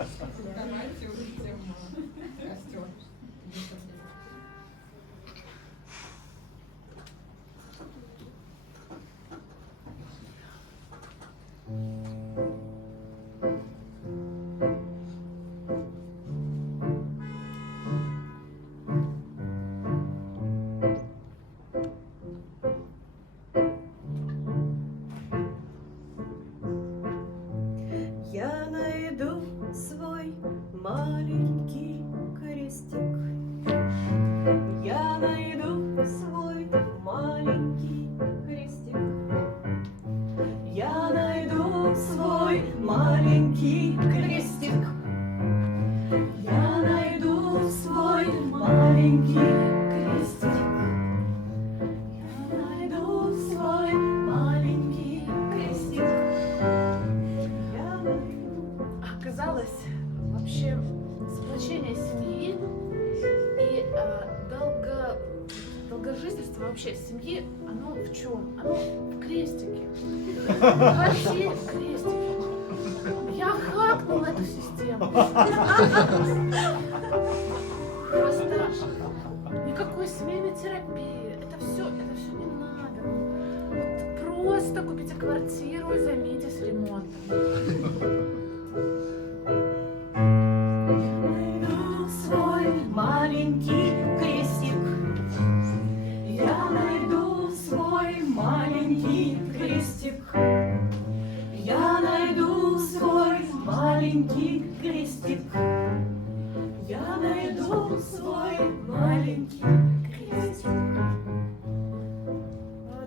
Давайте уже тему костер. Я найду свой маленький крестик. Я найду свой маленький крестик. Я найду свой маленький крестик. Я найду свой маленький крестик. Я найду свой маленький крестик. Оказалось, вообще сплочение семьи и долгожительство вообще семьи, оно в чем? Оно в крестике. Квартире в крестике. Я хакнула эту систему. Просто никакой семейной терапии. Это все не надо. Вот просто купите квартиру и займитесь ремонтом. Маленький крестик. Я найду свой маленький крестик. Я найду свой маленький крестик. Я найду свой маленький крестик.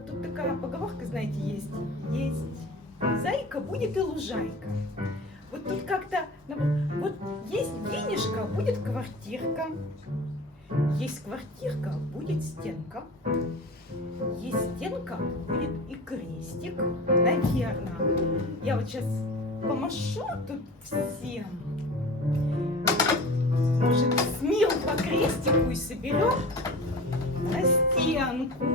Тут такая поговорка, знаете, есть. Зайка будет и лужайка. Вот тут как-то, вот есть денежка, будет квартирка. Есть квартирка, будет стенка. Есть стенка, будет и крестик. Наверное. Я вот сейчас помашу тут всем. Может, с миру по крестику и соберем на стенку.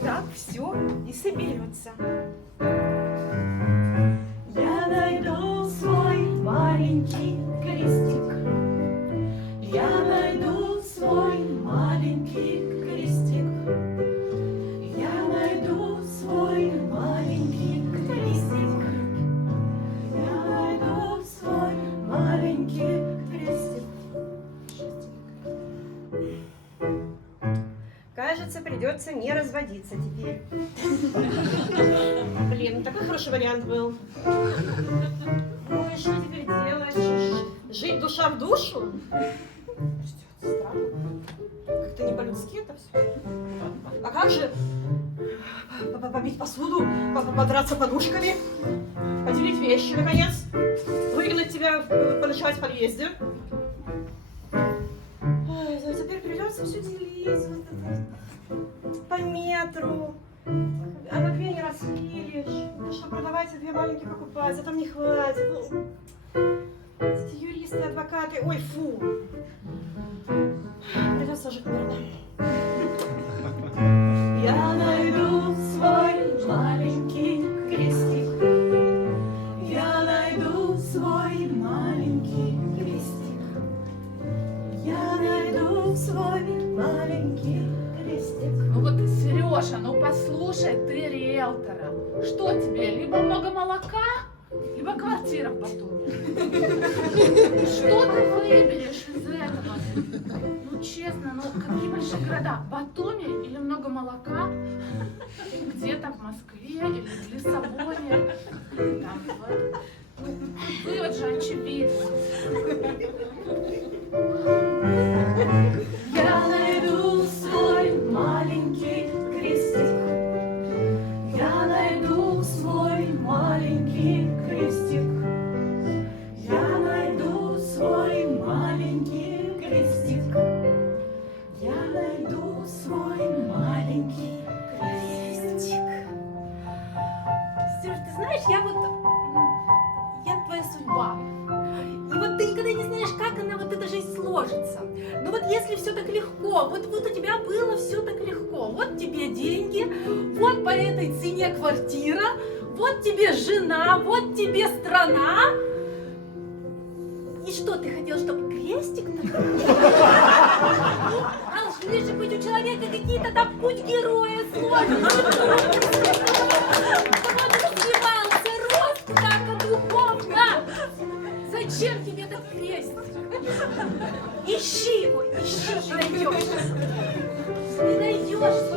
Так все и соберется. Я найду свой маленький крестик. Я найду свой маленький крестик. Я найду свой маленький крестик. Я найду свой маленький крестик. Кажется, придется не разводиться теперь. Блин, такой хороший вариант был. Ну и что теперь делать? Жить душа в душу? Что, это странно? Как-то не по-людски это все. А как же побить посуду, подраться подушками, поделить вещи, наконец, выгнать тебя поночевать в подъезде? Ой, теперь придется все делить по метру. А на две не распилишь. Ну что, продавать, а две маленькие покупать, а там не хватит. Эти юристы, адвокаты, ой, фу. Придется жить мирно. Я найду свой маленький крестик. Я найду свой маленький крестик. Я найду свой маленький крестик. Ну вот, Сережа, ну послушай, ты риэлтора. Что тебе, либо много молока, либо квартира в Батуми? Что ты выберешь из этого? Ну честно, ну какие большие города? Батуми или много молока? Где-то в Москве или в Лиссабоне? Там, вот. Вывод же очевидный. Я найду свой маленький крестик. Я найду свой маленький крестик. Я найду свой маленький крестик. Я найду свой маленький крестик. Сереж, ты знаешь, я твоя судьба. И вот ты никогда не знаешь, как она, вот эта жизнь сложится. Но вот если все так легко, вот у тебя было все так легко. Вот тебе деньги, вот по этой цене квартира, вот тебе жена, вот тебе страна. что, ты хотел, чтобы крестик такой? Должны же быть у человека какие-то там путь героя сложности. Чтобы он развивался, рос так духовно. Зачем тебе этот крестик? Ищи его, ищи, ты найдешь. Ты найдешь